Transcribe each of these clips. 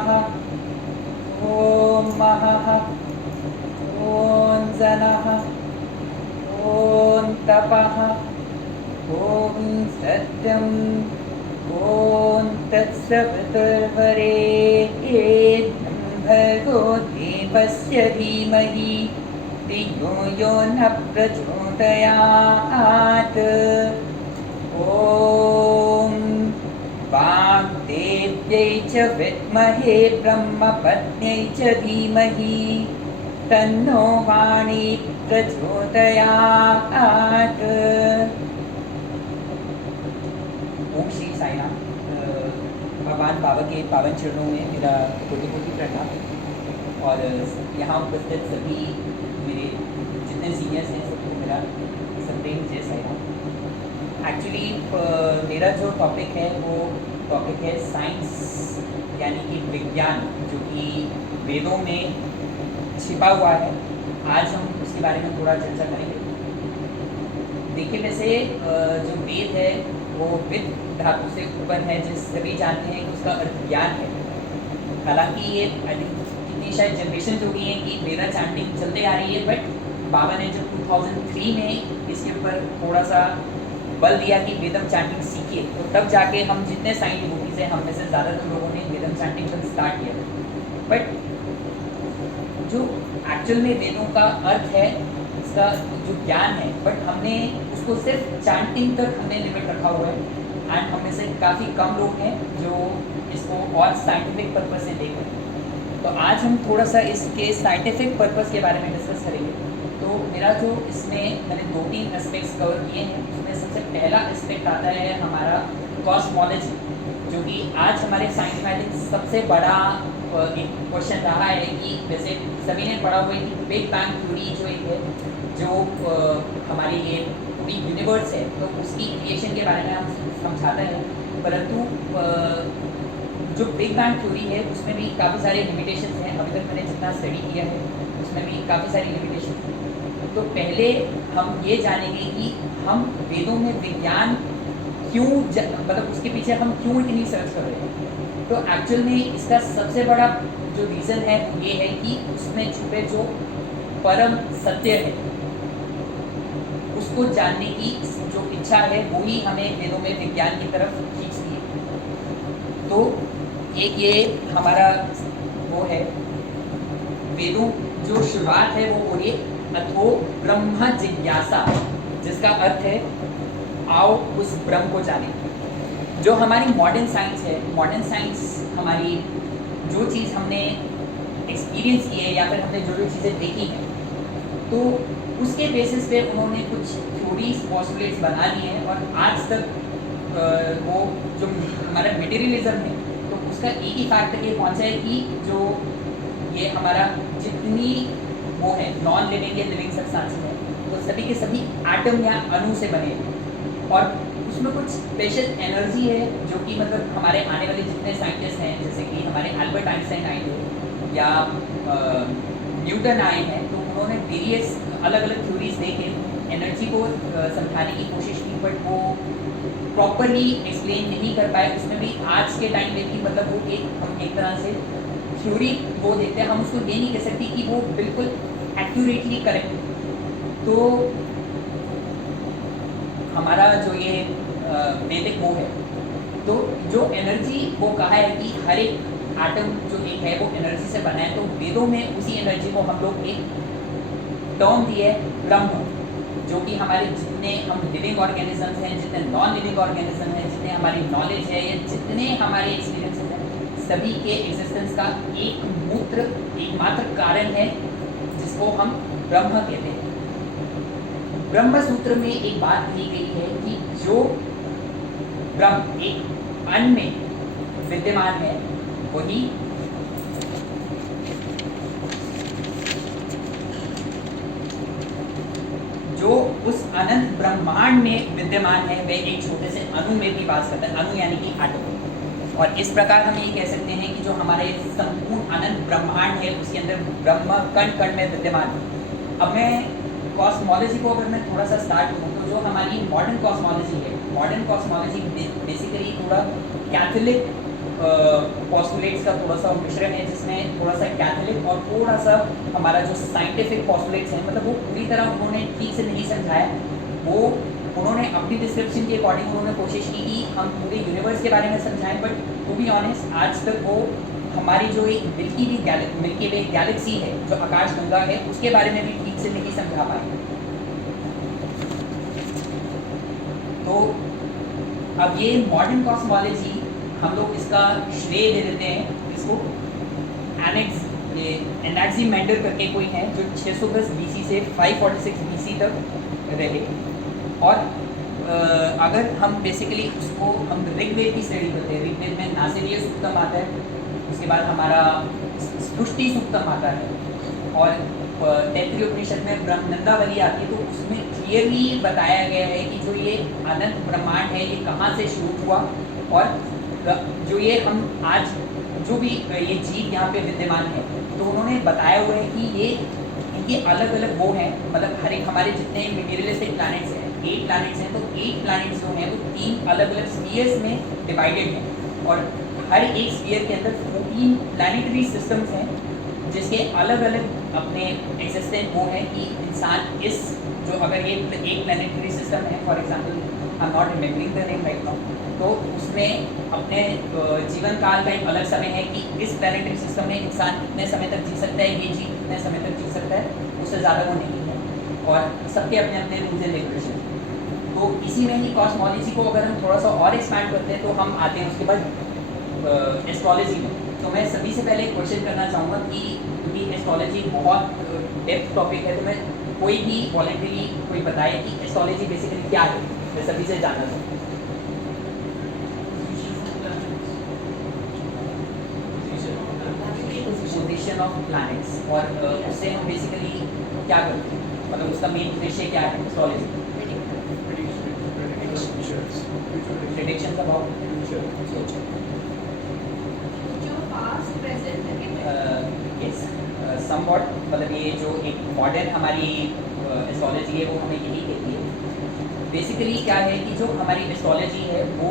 तपः, ॐ महः, ॐ जनः, ॐ तपः, ॐ सत्यं, ॐ तत्सवितुर्वरेण्यं भर्गो देवस्य धीमहि धियो यो न प्रचोदयात्। ॐ वाग्देव्यै च विद्महे ब्रह्मपत्न्यै च धीमहि तन्नो वाणी प्रचोदयात्। ओम श्री साईनाथ। भगवान बाबा के पावन चरणों में मेरा कोटि कोटि प्रणाम। और यहाँ उपस्थित सभी मेरे जितने सीनियर्स हैं सबको मेरा सप्रेम जय साईनाथ। एक्चुअली मेरा जो टॉपिक है वो टॉपिक है साइंस, यानी कि विज्ञान, जो कि वेदों में छिपा हुआ है। आज हम उसके बारे में थोड़ा चर्चा करेंगे। देखिए, वैसे जो वेद है वो विद धातु से उत्पन्न है, जिस सभी जानते हैं कि उसका अर्थ ज्ञान है। हालांकि ये कितनी शायद जनरेशन हो गई है कि वेदा चैंटिंग चलते आ रही है, बट बाबा ने जब 2003 में इसके ऊपर थोड़ा सा बल दिया कि वेदम चैंटिंग सीखिए, तो तब जाके हम जितने साइंस डिवोटीज हैं, हम में से ज़्यादातर लोगों ने वेदम चैंटिंग स्टार्ट किया। बट जो एक्चुअल में वेदों का अर्थ है, इसका जो ज्ञान है, बट हमने उसको सिर्फ चैंटिंग तक हमने लिमिट रखा हुआ है। एंड हम में से काफ़ी कम लोग हैं जो इसको और साइंटिफिक पर्पस से देख रहे हैं। तो आज हम थोड़ा सा इसके साइंटिफिक पर्पस के बारे में डिस्कस करेंगे। तो मेरा जो इसमें मैंने 2-3 एस्पेक्ट्स कवर किए हैं, उसमें सबसे पहला एस्पेक्ट आता है हमारा कॉस्मोलॉजी, जो कि आज हमारे साइंस में सबसे बड़ा एक क्वेश्चन रहा है। कि वैसे सभी ने पढ़ा हुआ है कि बिग बैंग थ्योरी जो एक है, जो हमारी ये पूरी यूनिवर्स है, तो उसकी क्रिएशन के बारे में हम समझाते हैं। परंतु जो बिग बैंग थ्योरी है उसमें भी काफ़ी सारे लिमिटेशंस हैं। अभी तक मैंने जितना स्टडी किया है उसमें भी काफ़ी सारी लिमिटेशंस हैं। तो पहले हम ये जानेंगे कि हम वेदों में विज्ञान क्यों मतलब उसके पीछे हम क्यों इतनी सर्च कर रहे हैं। तो एक्चुअल में इसका सबसे बड़ा जो रीज़न है वो ये है कि उसमें छुपे जो परम सत्य है उसको जानने की जो इच्छा है वो ही हमें वेदों में विज्ञान की तरफ खींचती है। तो एक ये हमारा वो है, वेदों जो शुरुआत है वो हो रही है अथो ब्रह्म जिज्ञासा, जिसका अर्थ है आओ उस ब्रह्म को जाने। जो हमारी मॉडर्न साइंस है, मॉडर्न साइंस हमारी जो चीज़ हमने एक्सपीरियंस की है या फिर हमने जो जो चीज़ें देखी हैं, तो उसके बेसिस पे उन्होंने कुछ थ्योरीज पॉस्टुलेट्स बना लिए हैं। और आज तक वो जो हमारा मटेरियलिज्म है, तो उसका एक ही फैक्ट ये पहुंचा है कि जो ये हमारा जितनी वो है नॉन लिविंग या लिविंग सब्सटेंसेस है, वो सभी के सभी एटम या अणु से बने हैं। और उसमें कुछ स्पेशल एनर्जी है जो कि मतलब हमारे आने वाले जितने साइंटिस्ट हैं, जैसे कि हमारे एल्बर्ट आइंस्टाइन आए थे या न्यूटन आए हैं, तो उन्होंने वेरियस अलग अलग थ्योरीज देके एनर्जी को समझाने की कोशिश की, बट वो प्रॉपरली एक्सप्लेन नहीं कर पाए। उसमें भी आज के टाइम में भी मतलब वो हम एक तरह से थ्योरी वो देखते हैं, हम उसको ये नहीं कह सकते कि वो बिल्कुल एक्यूरेटली करेक्ट। तो हमारा जो ये वैदिक वो है, तो जो एनर्जी वो कहा है कि हर एक एटम जो एक है वो एनर्जी से बना है। तो वेदों में उसी एनर्जी को हम लोग एक टर्म दिए ब्रह्म, जो कि हमारे जितने हम लिविंग ऑर्गेनिजम्स हैं, जितने नॉन लिविंग ऑर्गेनिज्म हैं, जितने हमारी नॉलेज है या जितने हमारे एक्सपीरियंसेस हैं, सभी के एग्जिस्टेंस का एकमात्र कारण है जिसको हम ब्रह्म कहते हैं। ब्रह्म सूत्र में एक बात कही गई है कि जो ब्रह्म एक अन्न में विद्यमान है वही जो उस अनंत ब्रह्मांड में विद्यमान है वह एक छोटे से अणु में भी वास करता है। अणु यानी कि एटम। और इस प्रकार हम ये कह सकते हैं कि जो हमारे संपूर्ण अनंत ब्रह्मांड है उसके अंदर ब्रह्म कण कण में विद्यमान है। अब मैं कॉस्मोलॉजी को अगर मैं थोड़ा सा स्टार्ट करूँ, तो जो हमारी मॉडर्न कॉस्मोलॉजी है, मॉडर्न कॉस्मोलॉजी बेसिकली थोड़ा कैथोलिक पॉस्टुलेट्स का थोड़ा सा मिश्रण है, जिसमें थोड़ा सा कैथोलिक और थोड़ा सा हमारा जो साइंटिफिक पॉस्टुलेट्स हैं, मतलब वो पूरी तरह उन्होंने ठीक से नहीं समझाया। वो उन्होंने अपनी डिस्क्रिप्शन के अकॉर्डिंग उन्होंने कोशिश की कि हम पूरे यूनिवर्स के बारे में समझाएं, बट टू बी ऑनेस्ट आज तक वो हमारी जो एक मिल्की वे गैलेक्सी है, जो आकाशगंगा है, उसके बारे में भी ठीक से नहीं समझा पाए। तो अब ये मॉडर्न कॉस्मोलॉजी हम लोग इसका श्रेय दे देते हैं इसको एनाक्सिमेंडर करके कोई है, जो 610 बीसी से 546 बीसी तक रहे। और अगर हम बेसिकली उसको हम ऋग्वेद की स्टडी करते हैं, ऋग्वेद में नासिरीय सूक्तम आता है, उसके बाद हमारा पुष्टि सूक्तम आता है, और तैत्तिरीय उपनिषद में ब्रह्मनंदावली आती है। तो उसमें क्लियरली बताया गया है कि जो ये अनंत ब्रह्मांड है, ये कहाँ से शुरू हुआ, और जो ये हम आज जो भी ये जीव यहाँ पे विद्यमान है, तो उन्होंने बताया हुआ है कि ये इनके अलग अलग वो हैं, मतलब हर एक हमारे जितने मटेरियलिस्टिक प्लैनेट्स हैं, 8 प्लैनेट्स हैं, तो 8 प्लैनेट्स जो हैं वो 3 अलग अलग स्फीयर्स में डिवाइडेड हैं, और हर एक स्फीयर के अंदर 14 प्लैनेटरी सिस्टम्स हैं, जिसके अलग अलग अपने एग्जिस्टेंट वो हैं कि इंसान इस जो अगर ये एक प्लैनेटरी सिस्टम है, for example I am not remembering the name right now, तो उसमें अपने जीवन काल का एक अलग समय है कि इस प्लैनेटरी सिस्टम में इंसान इतने समय तक जी सकता है, ये जीव इतने समय तक जी सकता है, उससे ज़्यादा वो नहीं है, और सबके अपने अपने रूल्स एंड रेगुलेशन। तो इसी में ही कॉस्मोलॉजी को अगर हम थोड़ा सा और एक्सपैंड करते हैं, तो हम आते हैं उसके बाद एस्ट्रोलॉजी में। तो मैं सभी से पहले क्वेश्चन करना चाहूँगा कि क्योंकि एस्ट्रोलॉजी बहुत डेप्थ टॉपिक है, तो मैं कोई भी वॉलंटरी कोई बताए कि एस्ट्रोलॉजी बेसिकली क्या है, मैं सभी से जानना चाहूँ। पोजीशन ऑफ प्लैनेट्स, और उससे हम बेसिकली क्या करते हैं, मतलब उसका मेन उद्देश्य क्या है astrology? Predictions about future. Yes, somewhat, मतलब ये जो एक मॉडर्न हमारी एस्ट्रोलॉजी है वो हमें यही कहती है। बेसिकली क्या है कि जो हमारी एस्ट्रोलॉजी है वो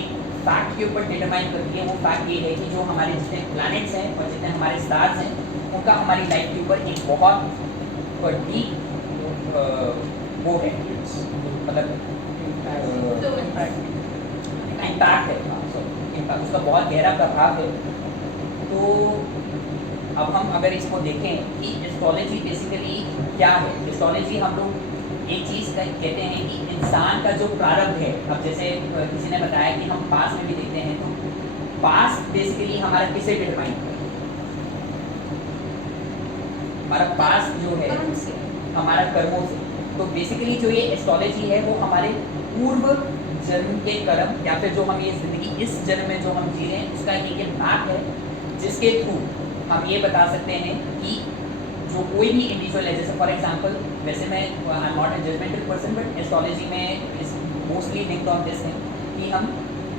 एक फैक्ट के ऊपर डिटरमाइन करती है। वो फैक्ट ये है कि जो हमारे जितने प्लैनेट्स हैं और जितने हमारे स्टार्स हैं, उनका हमारी लाइफ के ऊपर एक बहुत डीप वो है, मतलब इम्पैक्ट है, इम्पैक्ट, उसका बहुत गहरा प्रभाव है। तो अब हम अगर इसको देखें कि एस्ट्रोलॉजी बेसिकली क्या है, एस्ट्रोलॉजी हम लोग एक चीज़ कहते हैं कि इंसान का जो प्रारब्ध है, अब जैसे किसी ने बताया कि हम पास्ट में भी देखते हैं, तो पास्ट बेसिकली हमारा किसे डिटरमाइन करता है? हमारा पास्ट जो है हमारा कर्मों से। तो बेसिकली जो ये एस्ट्रोलॉजी है वो हमारे पूर्व जन्म के कर्म, या फिर जो हम ये ज़िंदगी इस जन्म में जो हम जी रहे हैं उसका एक मैप है, जिसके थ्रू हम ये बता सकते हैं कि जो कोई भी इंडिविजुअल है, जैसे फॉर एग्जांपल, वैसे मैं I am not a judgemental person, but astrology में is mostly linked on this thing कि हम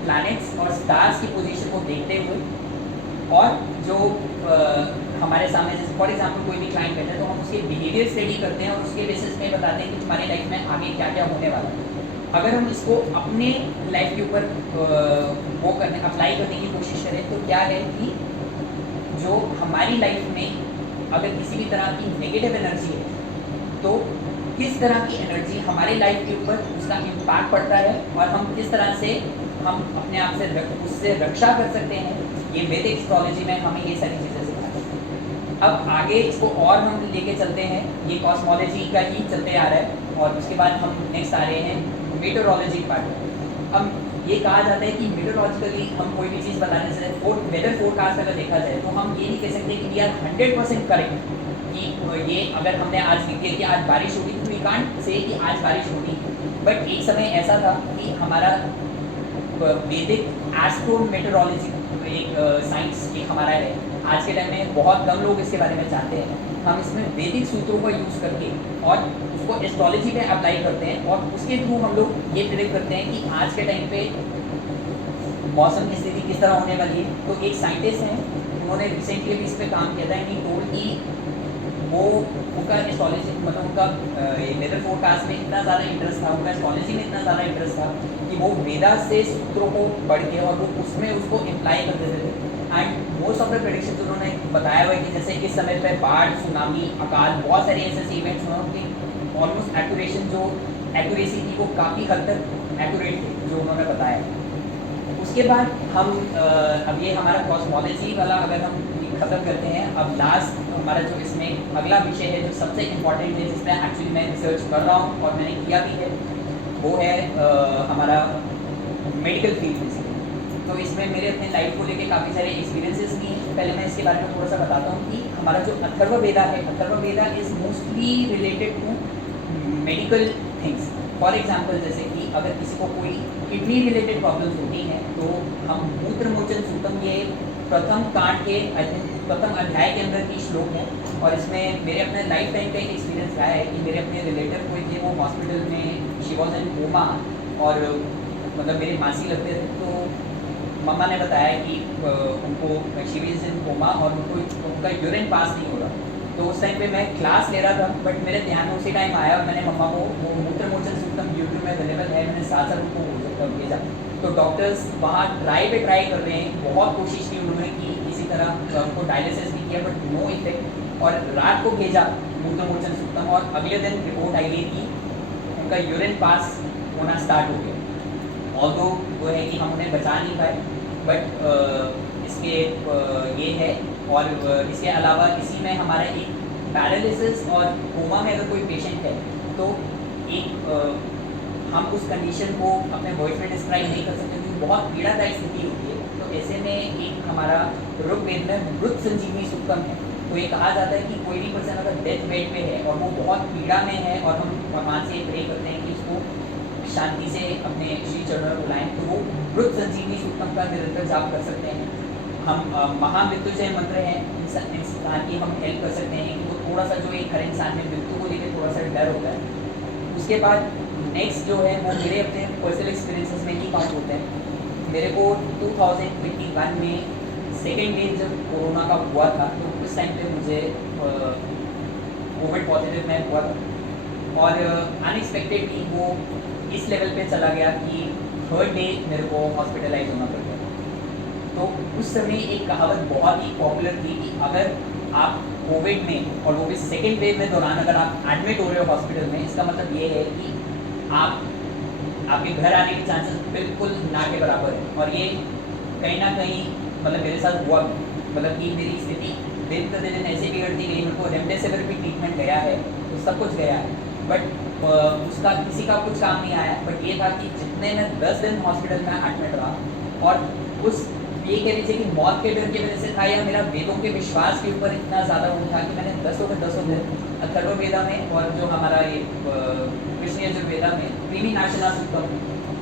प्लैनेट्स और स्टार्स की पोजीशन को देखते हुए, और जो हमारे सामने जैसे फॉर एग्जांपल कोई भी क्लाइंट बैठा है, तो हम उसके बिहेवियर स्टडी करते हैं और उसके बेसिस पे बताते हैं कि तुम्हारी लाइफ में आगे क्या क्या होने वाला है। अगर हम इसको अपने लाइफ के ऊपर वो करने अप्लाई करने की कोशिश करें, तो क्या है कि जो हमारी लाइफ में अगर किसी भी तरह की नेगेटिव एनर्जी है, तो किस तरह की एनर्जी हमारे लाइफ के ऊपर उसका इम्पैक्ट पड़ता है, और हम किस तरह से हम अपने आप से उससे रक्षा कर सकते हैं, ये वैदिक एस्ट्रोलॉजी में हमें ये सारी चीज़ें सिखाती हैं। अब आगे इसको और हम लेके चलते हैं, ये कॉस्मोलॉजी का ही चलते आ रहा है, और उसके बाद हम नेक्स्ट आ रहे हैं मेटेरोलॉजी पार्ट। अब ये कहा जाता है कि मेटेरोलॉजिकली हम कोई भी चीज़ बताने से वेदर फोरकास्ट अगर देखा जाए, तो हम ये नहीं कह सकते कि वी आर 100% करेक्ट कि ये अगर हमने आज लिख दिया कि आज बारिश होगी, तो वी कांट से कि आज बारिश होगी। बट एक समय ऐसा था कि हमारा वैदिक एस्ट्रोमेटेरोलॉजी एक साइंस एक हमारा है, आज के टाइम में बहुत कम लोग इसके बारे में जानते हैं। हम इसमें वैदिक सूत्रों का यूज़ करके और उसको एस्ट्रोलॉजी पे अप्लाई करते हैं, और उसके थ्रू हम लोग ये प्रेडिक्ट करते हैं कि आज के टाइम पे मौसम की स्थिति किस तरह होने वाली है। तो एक साइंटिस्ट हैं, उन्होंने रिसेंटली भी इस पर काम किया था, एंड ही टोल्ड कि वो उनका एस्ट्रोलॉजी मतलब उनका वेदर फोरकास्ट में इतना ज़्यादा इंटरेस्ट था, उनका एस्ट्रोलॉजी में इतना ज़्यादा इंटरेस्ट था कि वो वेदा से सूत्रों को पढ़ के और वो उसमें उसको इम्प्लाई कर देते थे। And most of the prediction उन्होंने बताया हुआ है कि जैसे इस समय पर बाढ़, सुनामी, अकाल, बहुत सारे ऐसे इवेंट्स हुए उनकी ऑलमोस्ट एक्यूरेसी थी, वो काफ़ी हद तक एक्यूरेट थी जो उन्होंने बताया। उसके बाद हम अब ये हमारा कॉस्मोलॉजी वाला अगर हम ख़त्म करते हैं, अब लास्ट हमारा जो इसमें अगला विषय है जो सबसे इम्पॉर्टेंट है, जिसमें एक्चुअली मैं रिसर्च कर रहा हूँ और मैंने किया भी है, वो है हमारा मेडिकल फील्ड। तो इसमें मेरे अपने लाइफ को लेके काफ़ी सारे एक्सपीरियंसेस भी हैं। पहले मैं इसके बारे में थोड़ा सा बताता हूँ कि हमारा जो अथर्ववेदा है, Atharvaveda is mostly related to medical things. For example जैसे कि अगर किसी को कोई किडनी रिलेटेड प्रॉब्लम्स होती हैं तो हम मूत्रमोचन सूत्रम, ये प्रथम कांड के आई थिंक प्रथम अध्याय के अंदर की श्लोक है। और इसमें मेरे अपने लाइफ टाइम का एक एक्सपीरियंस रहा है कि मेरे अपने रिलेटिव कोई थे, वो हॉस्पिटल में शी वॉज इन कोमा और मतलब मेरे मासी लगते थे। तो मम्मा ने बताया कि उनको शी वाज इन कोमा और उनका यूरिन पास नहीं हो रहा। तो उस टाइम पे मैं क्लास ले रहा था, बट मेरे ध्यान में उसी टाइम आया और मैंने मम्मा को वो मूत्रमोचन सूत्रम यूट्यूब में अवेलेबल है, मैंने साथ साथ उनको भेजा। तो डॉक्टर्स वहाँ ट्राई कर रहे हैं, बहुत कोशिश की उन्होंने कि किसी तरह उनको डायलिसिस भी किया, बट नो इफेक्ट। और रात को भेजा मूत्रमोचन सूत्रम और अगले दिन रिपोर्ट आई कि उनका यूरिन पास होना स्टार्ट हो गया। ऑल्दो वो है कि हम उन्हें बचा नहीं पाए, बट इसके ये है। और इसके अलावा इसी में हमारा एक पैरालिसिस और कोमा में अगर कोई पेशेंट है तो एक हम उस कंडीशन को अपने वॉइस में डिस्क्राइब नहीं कर सकते क्योंकि बहुत पीड़ादायक स्थिति होती है। तो ऐसे में एक हमारा ऋग्वेद में मृत संजीवनी सूत्रम है। तो ये कहा जाता है कि कोई भी पर्सन अगर डेथ बेड पे है और वो बहुत पीड़ा में है और हम भगवान से प्रे करते हैं कि उसको शांति से अपने श्री चरणों में बुलाएं, तो वो मृत संजीवनी सूत्रम का निरंतर जाप कर सकते हैं। हम महामृत्युंजय मंत्र है, इंसान की हम हेल्प कर सकते हैं कि वो थोड़ा सा जो एक हर इंसान में मृत्यु को लेकर थोड़ा सा डर होता है। उसके बाद नेक्स्ट जो है वो मेरे अपने पर्सनल एक्सपीरियंसेस में ही काउंट होते हैं। मेरे को 2021 में सेकेंड वेव जब कोरोना का हुआ था, तो उस टाइम पे मुझे कोविड पॉजिटिव मैं हुआ था और अनएक्सपेक्टेडली वो इस लेवल पे चला गया कि थर्ड डे मेरे को हॉस्पिटलाइज होना पड़ गया। तो उस समय एक कहावत बहुत ही पॉपुलर थी कि अगर आप कोविड में और वो भी सेकेंड वेव में दौरान अगर आप एडमिट हो रहे हो हॉस्पिटल में, इसका मतलब ये है कि आपके घर आने के चांसेस बिल्कुल ना के बराबर है। और ये कहीं ना कहीं मतलब मेरे साथ हुआ, मतलब कि मेरी स्थिति दिन प्रतिदिन ऐसे बिगड़ती गई। मेरे को रेमडेसिविर भी ट्रीटमेंट गया है, तो सब कुछ गया है, बट उसका किसी का कुछ काम नहीं आया। बट ये था कि जितने मैं 10 दिन हॉस्पिटल में एडमिट रहा और उस ये कह लीजिए कि मौत के डर की वजह से था या मेरा वेदों के विश्वास के ऊपर इतना ज़्यादा वो था कि मैंने 10 दिन अथर्ववेदा में और जो हमारा ये कृष्ण यजुर्वेदा में प्रीमी नाशना सूत्रम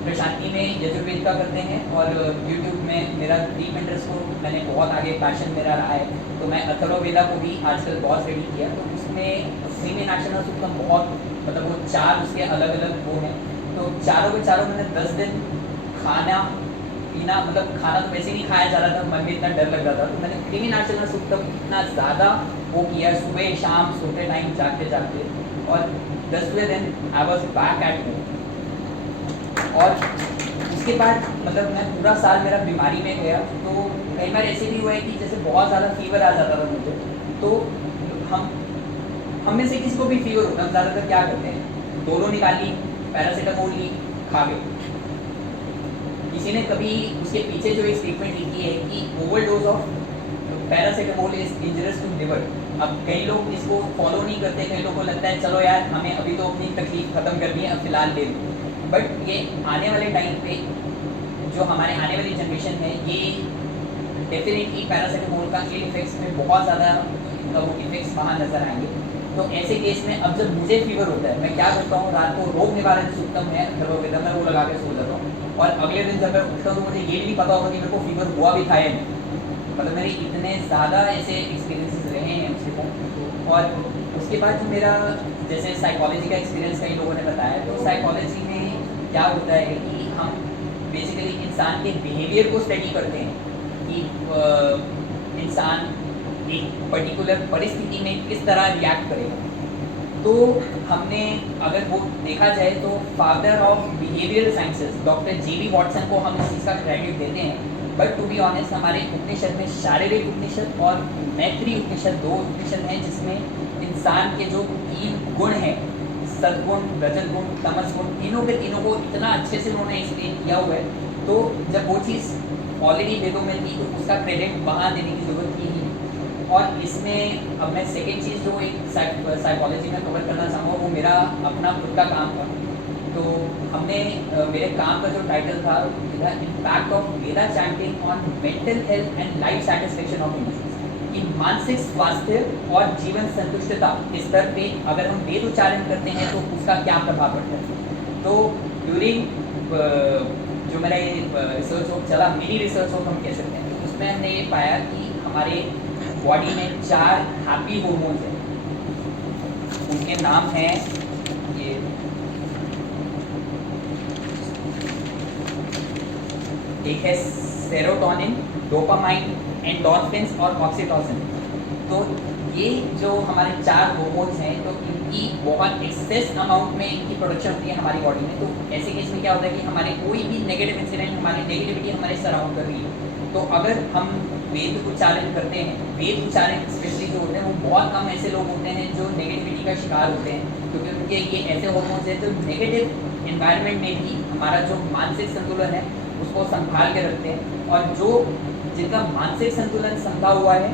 प्रशांति में यजुर्वेद का करते हैं और यूट्यूब में मेरा डीप इंटरेस्ट को मैंने बहुत आगे पैशन मेरा रहा है। तो मैं अथर्ववेदा को भी आजकल बहुत स्टडी किया, तो उसमें प्रीमी नाशना सूत्रम बहुत मतलब वो 4 उसके अलग अलग वो हैं। तो चारों के चारों मैंने 10 दिन खाना पीना मतलब खाना तो वैसे नहीं खाया जा रहा था, मन में इतना डर लग रहा था। तो मैंने प्रीमी नाशना सूत्रम इतना ज़्यादा वो किया, सुबह शाम सोते टाइम जागते जागते, और 10वें दिन I was back at home. और उसके बाद मतलब मैं पूरा साल मेरा बीमारी में गया। तो कई बार ऐसे भी हुआ है कि जैसे बहुत ज़्यादा फीवर आ जाता था मुझे, तो हम में से किसी को भी फीवर होता है, ज़्यादातर क्या करते हैं, डोलो निकाल ली, पैरासीटामोल ली, खा गए। किसी ने कभी उसके पीछे जो एक स्टेटमेंट लिखी है कि overdose of paracetamol is injurious to liver. अब कई लोग इसको फॉलो नहीं करते, कई लोगों को लगता है चलो यार हमें अभी तो अपनी तकलीफ ख़त्म करनी है, अब फिलहाल ले लो। बट ये आने वाले टाइम पे जो हमारे आने वाली जनरेशन है, ये डेफिनेटली पैरासीटामोल का इल इफेक्ट्स में बहुत ज़्यादा वो इफेक्ट्स वहाँ नजर आएंगे। तो ऐसे केस में अब जब मुझे फीवर होता है, मैं क्या करता हूँ, रात को रोग निवारण सूत्रम है अथर्ववेदा में वो लगा के सो जाता हूँ, और अगले दिन जब मैं उठता हूँ तो मुझे ये भी नहीं पता होगा कि मेरे को फीवर हुआ भी था या नहीं। मतलब मेरे इतने ज़्यादा ऐसे एक्सपीरियंसेस रहे हैं उसके साथ। और उसके बाद मेरा जैसे साइकोलॉजी का एक्सपीरियंस कई लोगों ने बताया, तो साइकोलॉजी में क्या होता है कि हम बेसिकली इंसान के बिहेवियर को स्टडी करते हैं कि इंसान एक पर्टिकुलर परिस्थिति में किस तरह रिएक्ट करेगा। तो हमने अगर वो देखा जाए तो father of behavioural sciences doctor J.B. Watson को हम इस चीज़ का क्रेडिट देते हैं। बट टू बी ऑनेस्ट हमारे उपनिषद में शारीरिक उपनिषद और मैत्री उपनिषद, दो उपनिषद हैं जिसमें इंसान के जो 3 गुण हैं, सद्गुण, रजतगुण, तमस गुण, तीनों के तीनों को इतना अच्छे से उन्होंने एक्सप्लेन किया हुआ है। तो जब वो चीज़ ऑलरेडी वेदों में थी तो उसका क्रेडिट वहाँ देने की जरूरत थी नहीं। और इसमें अब मैं सेकेंड चीज़ जो एक साइकोलॉजी में कवर करना चाहूँगा वो मेरा अपना खुद का काम था। तो हमने मेरे काम का जो टाइटल था the impact of Veda chanting on mental health and life satisfaction of emotions, कि मानसिक स्वास्थ्य और जीवन संतुष्टता के स्तर पे अगर हम वेद उच्चारण करते हैं तो उसका क्या प्रभाव पड़ता है। तो ड्यूरिंग जो मेरा ये रिसर्च वर्क चला, मिनी रिसर्च वर्क हम कह सकते हैं, तो उसमें हमने ये पाया कि हमारे बॉडी में 4 हैप्पी हार्मोन्स हैं। उनके नाम हैं ये एक है सेरोटोनिन, डोपामाइन, एंडोर्फिन्स और ऑक्सीटोसिन। तो ये जो हमारे 4 हार्मोन्स हैं तो इनकी बहुत एक्सेस अमाउंट में इनकी प्रोडक्शन होती है हमारी बॉडी में। तो ऐसे केस में क्या होता है कि हमारे कोई भी नेगेटिव इंसिडेंट, हमारी नेगेटिविटी हमारे सराउंड कर रही है, तो अगर हम वेद उच्चारण करते हैं, वेद उच्चारण स्पेशली जो होते हैं वो बहुत कम ऐसे लोग होते हैं जो नेगेटिविटी का शिकार होते हैं, क्योंकि उनके ये ऐसे हार्मोन्स हैं जो नेगेटिव एनवायरनमेंट में भी हमारा जो मानसिक संतुलन है उसको संभाल के रखते हैं। और जो जिनका मानसिक संतुलन संभा हुआ है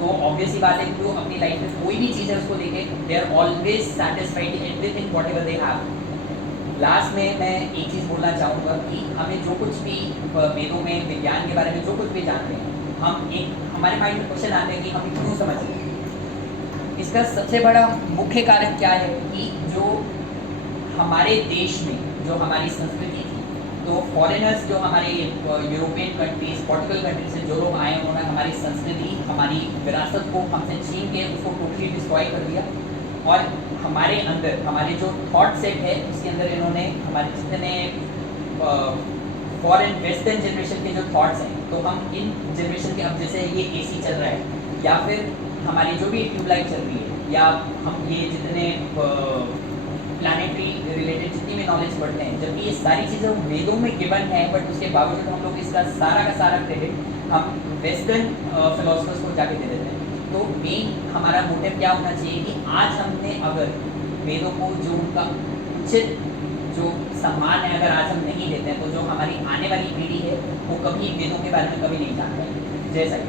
तो ऑब्वियसली बात है कि वो अपनी लाइफ में कोई भी चीज़ है उसको लेके they are always satisfied everything whatever they have. Last में मैं एक चीज़ बोलना चाहूँगा कि हमें जो कुछ भी वेदों में विज्ञान के बारे में जो कुछ भी जानते हैं, हम एक हमारे माइंड में क्वेश्चन आते हैं कि हम क्यों समझ रहे हैं। इसका सबसे बड़ा मुख्य कारण क्या है कि जो हमारे देश में जो हमारी संस्कृति थी, तो फॉरेनर्स जो हमारे यूरोपियन कंट्रीज, पोर्टुगल कंट्रीज से जो लोग आए उन्होंने हमारी संस्कृति, हमारी विरासत को हमसे छीन के उसको टोटली डिस्ट्रॉय कर दिया। और हमारे अंदर हमारे जो थॉट सेट है उसके अंदर इन्होंने हमारे जितने फॉरेन वेस्टर्न जनरेशन के जो थॉट्स हैं, तो हम इन जनरेशन के, अब जैसे ये AC चल रहा है या फिर हमारी जो भी ट्यूबलाइट चल रही है या हम ये जितने प्लानिटरी रिलेटेड जितनी भी नॉलेज पढ़ते हैं, जबकि ये सारी चीज़ें वेदों में गिवन है, बट उसके बावजूद हम लोग इसका सारा का सारा क्रेडिट हम वेस्टर्न फिलोसफर्स को जाके दे देते हैं। तो मेन हमारा मोटिव क्या होना चाहिए कि आज हमने अगर वेदों को जो उनका उचित जो सम्मान है अगर आज हम नहीं देते हैं तो जो हमारी आने वाली पीढ़ी है वो कभी वेदों के बारे में कभी नहीं जान पाएगी। जय साईं।